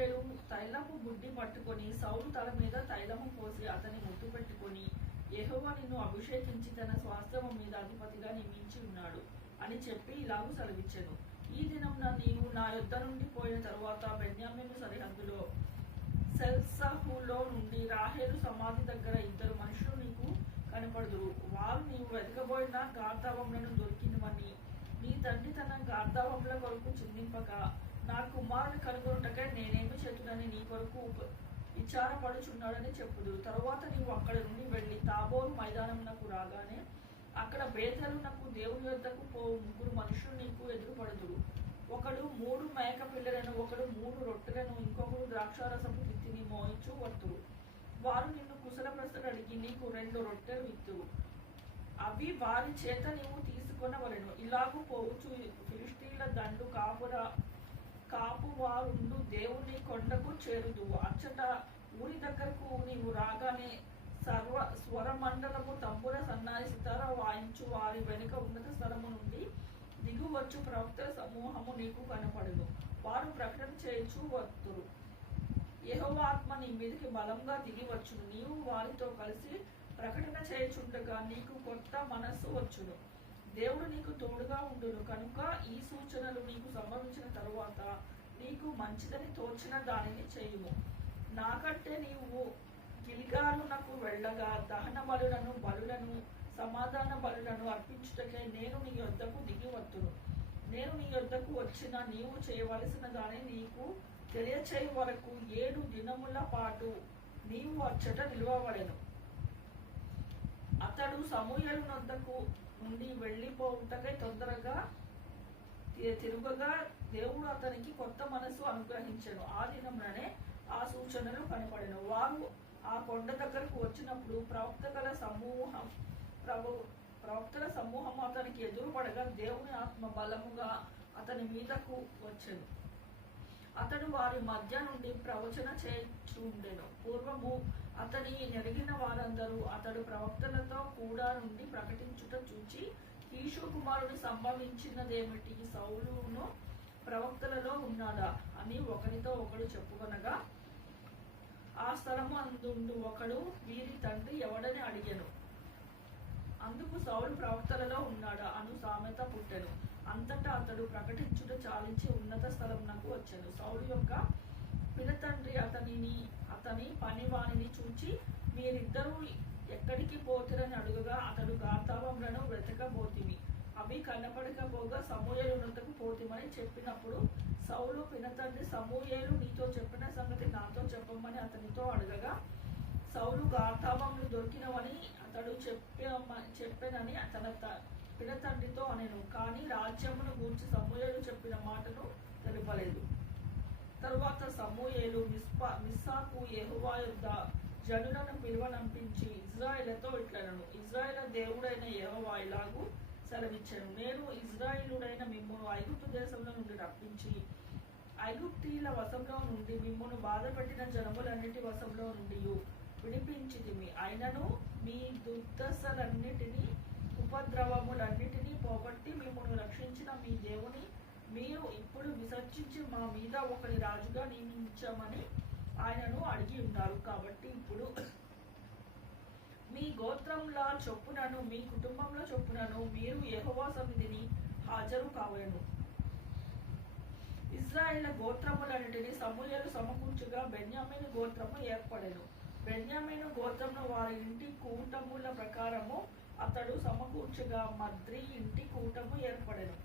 సమూయేలు తైలము బుడ్డి పట్టుకొని సౌలు తల మీద తైలము పోసి అతని ముద్దు పెట్టుకొని, యెహోవా నిన్ను అభిషేకించి తన స్వాస్థ్యము మీద అధిపతిగా నియమించి ఉన్నాడు అని చెప్పి ఇలాగూ సెలవిచ్చెను. ఈ దినమున నీవు నా యొద్ద నుండి పోయిన తరువాత బెన్యామీను సరిహద్దులో సెల్సహులో నుండి రాహేలు సమాధి దగ్గర ఇద్దరు మనుషులు నీకు కనపడుదురు. వారు నీవు వెతకబోయిన గార్ధావములను దొరికినవని, నీ తండ్రి తన గార్ధావముల కొరకు చిందింపక నా కుమారుని కనుగొనుటకై నేనేమి చేతునని నీ కొరకు విచారపడుచున్నాడని చెప్పుదురు. తరువాత నీవు అక్కడ నుండి వెళ్లి తాబోరు మైదానమునకు రాగానే అక్కడ బేతేలునకు దేవుని యొద్దకు పోవు ముగ్గురు మనుషులు నీకు ఎదురుపడుదురు. ఒకడు 3 మేక పిల్లలను, ఒకడు 3 రొట్టెలను, ఇంకొకడు ద్రాక్షారసపు తిత్తిని మోయించు వత్తురు. వారు నిన్ను కుశల ప్రశ్నలు అడిగి నీకు 2 రొట్టెలు ఇత్తురు. అవి వారి చేత నీవు తీసుకొనవలెను. ఇలాగూ పోవచ్చు ఫిలిష్తీయుల దండు కాపువారుండు దేవుని కొండకు చేరుదువు. అచ్చట ఊరి దగ్గరకు నీవు రాగానే స్వరమండలము, తంబుర, సన్నాయి, సితార వాయించు వారి వెనుక ఉన్నత స్థలము నుండి దిగువచ్చు ప్రవక్తల సమూహము నీకు కనపడును. వారు ప్రకటన చేయుచు వత్తురు. యెహోవా ఆత్మ నీ మీదకి బలంగా దిగి వచ్చును. నీవు వారితో కలిసి ప్రకటన చేయుచుండగా నీకు కొత్త మనస్సు వచ్చును. దేవుడు నీకు తోడుగా ఉండును. కనుక ఈ సూచనలు నీకు సంభవించిన తరువాత నీకు మంచిదని తోచిన దానిని చేయుము. నాకంటే నీవు గిల్గాలునకు వెళ్ళగా దహన బలులను సమాధాన బలులను అర్పించుటకే నేను నీ యొద్దకు దిగి వత్తును. నేను నీ యొద్దకు వచ్చిన నీవు చేయవలసిన దాన్ని నీకు తెలియచేయు వరకు 7 దినముల పాటు నీవు అచ్చట నిలువవలెను. అతడు సమూయేలు నొద్దకు నుండి వెళ్ళిపోవుటకై తొందరగా తిరుగగా దేవుడు అతనికి కొత్త మనసు అనుగ్రహించెను. ఆ దినముననే ఆ సూచనలు కనపడెను. వారు ఆ కొండ దగ్గరకు వచ్చినప్పుడు ప్రవక్తల సమూహం అతనికి ఎదురుపడగా దేవుని ఆత్మ బలముగా అతని మీదకు వచ్చెను. అతడు వారి మధ్య నుండి ప్రవచన చేయుచుండెను. పూర్వము అతని నెరిగిన వారందరూ అతడు ప్రవక్తలతో కూడా నుండి ప్రకటించుట చూచి, కీషు కుమారుడు సంభవించినదేమిటి, సౌలును ప్రవక్తలలో ఉన్నాడా అని ఒకరితో ఒకడు చెప్పుకొనగా, ఆ స్థలము అందుండు ఒకడు వీరి తండ్రి ఎవడని అడిగెను. అందుకు సౌలు ప్రవక్తలలో ఉన్నాడా అను సామెత పుట్టెను. అంతటా అతడు ప్రకటించుట చాలించి ఉన్నత స్థలమునకు వచ్చెను. సౌలు యొక్క పినతండ్రి అతని పనివానిని చూచి, మీరిద్దరూ ఎక్కడికి పోతిరని అడుగగా, అతడు గార్ధావములను వెతకబోతిమి, అవి కనపడకపోగా సమూయేలు నొద్దకు పోతిమని చెప్పినప్పుడు, సౌలు పినతండ్రి సమూయేలు నీతో చెప్పిన సంగతి నాతో చెప్పమని అతనితో అడగగా, సౌలు గార్ధావములు దొరికినవని అతడు చెప్పెనని తన పినతండ్రితో అనెను. కానీ రాజ్యమును గూర్చి సమూయేలు చెప్పిన మాటను తెలుపలేదు. తరువాత సమూయేలు మిస్సాకు యెహోవా యొద్ద జనులను పిలువనంపించి ఇజ్రాయేలుతో ఇట్లనెను, ఇజ్రాయేలు దేవుడైన యెహోవా ఇలాగు సెలవిచ్చెను, నేను ఇజ్రాయేలుడైన మిమ్మును ఐగుప్తు దేశంలో నుండి రప్పించి ఐగుప్తీయుల వశంలో నుండి మిమ్మును బాధపెట్టిన జనములన్నిటి వశంలో నుండి విడిపించితిమి. అయినను మీ దుర్దశలన్నిటినీ ఉపద్రవములన్నిటినీ పోగొట్టి మిమ్మును రక్షించిన మీ దేవుని మీరు ఇప్పుడు విసర్జించి మా మీద ఒకరి రాజుగా నియమించమని ఆయనను అడిగి ఉన్నారు. కాబట్టి ఇప్పుడు మీ గోత్రంలో చొప్పునను మీ కుటుంబంలో చొప్పునను మీరు యెహోవా సన్నిధిని హాజరు కావలెను. ఇశ్రాయేలు గోత్రములన్నిటినీ సమూయేలు సమకూర్చుగా బెన్యామీను గోత్రము ఏర్పడెను. బెన్యామీను గోత్రమును వారి ఇంటి కూటముల ప్రకారము అతడు సమకూర్చుగా మద్రి ఇంటి కూటము ఏర్పడెను.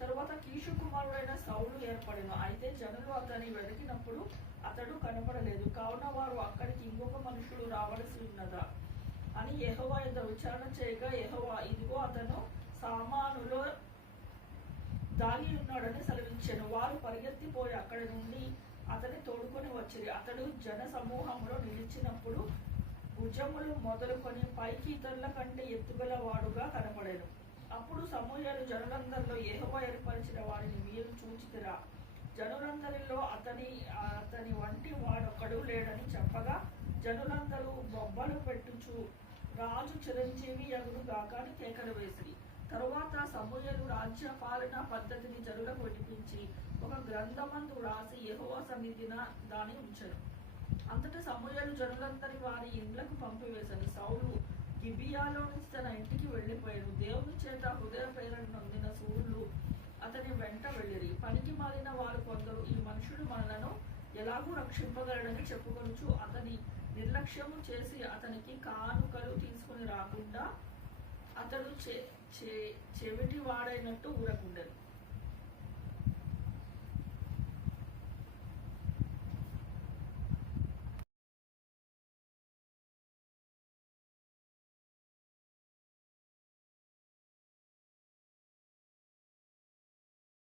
తరువాత కీషు కుమారుడైన సౌలు ఏర్పడెను. అయితే జనులు అతని వెతికినప్పుడు అతడు కనపడలేదు. కావున వారు అక్కడికి ఇంకొక మనుషుడు రావలసి ఉన్నదా అని యెహోవా యొద్ద విచారణ చేయగా, యెహోవా ఇదిగో అతను సామానులో దాగి ఉన్నాడని సెలవిచ్చెను. వారు పరిగెత్తిపోయి అక్కడి నుండి అతని తోడుకొని వచ్చిరి. అతడు జన సమూహంలో నిలిచినప్పుడు భుజములు మొదలుకొని పైకి ఇతరుల కంటే ఎత్తుగల వాడుగా కనపడెను. అప్పుడు సమూయేలు జనులందరిలో యెహోవా ఏర్పరిచిన వాడిని మీరు చూచితిరా, జనులందరిలో అతని వంటి వాడొక్కడు లేడని చెప్పగా, జనులందరూ బొబ్బలు పెట్టుచు రాజు చిరంజీవి యగుడు గాక అని కేకలు వేసిరి. తరువాత సమూయేలు రాజ్య పాలనా పద్ధతిని జనులకు వినిపించి ఒక గ్రంథమందు వ్రాసి యెహోవా సన్నిధిన దాని ఉంచెను. అంతటా సమూయేలు జనులందరి వారి ఇండ్లకు పంపివేశాను. సౌలు గిబియాలో నుంచి తన ఇంటికి వెళ్ళిపోయాడు. దేవుని చేత హృదయ ప్రేరణ నొందిన సూర్యులు అతని వెంట వెళ్ళిరి. పనికి మాలిన వారు కొందరు ఈ మనుషుడు మనలను ఎలాగూ రక్షింపగలడని చెప్పుకొనుచు అతని నిర్లక్ష్యము చేసి అతనికి కానుకలు తీసుకుని రాకుండా అతడు చెవిటి వాడైనట్టు ఊరకుండెను.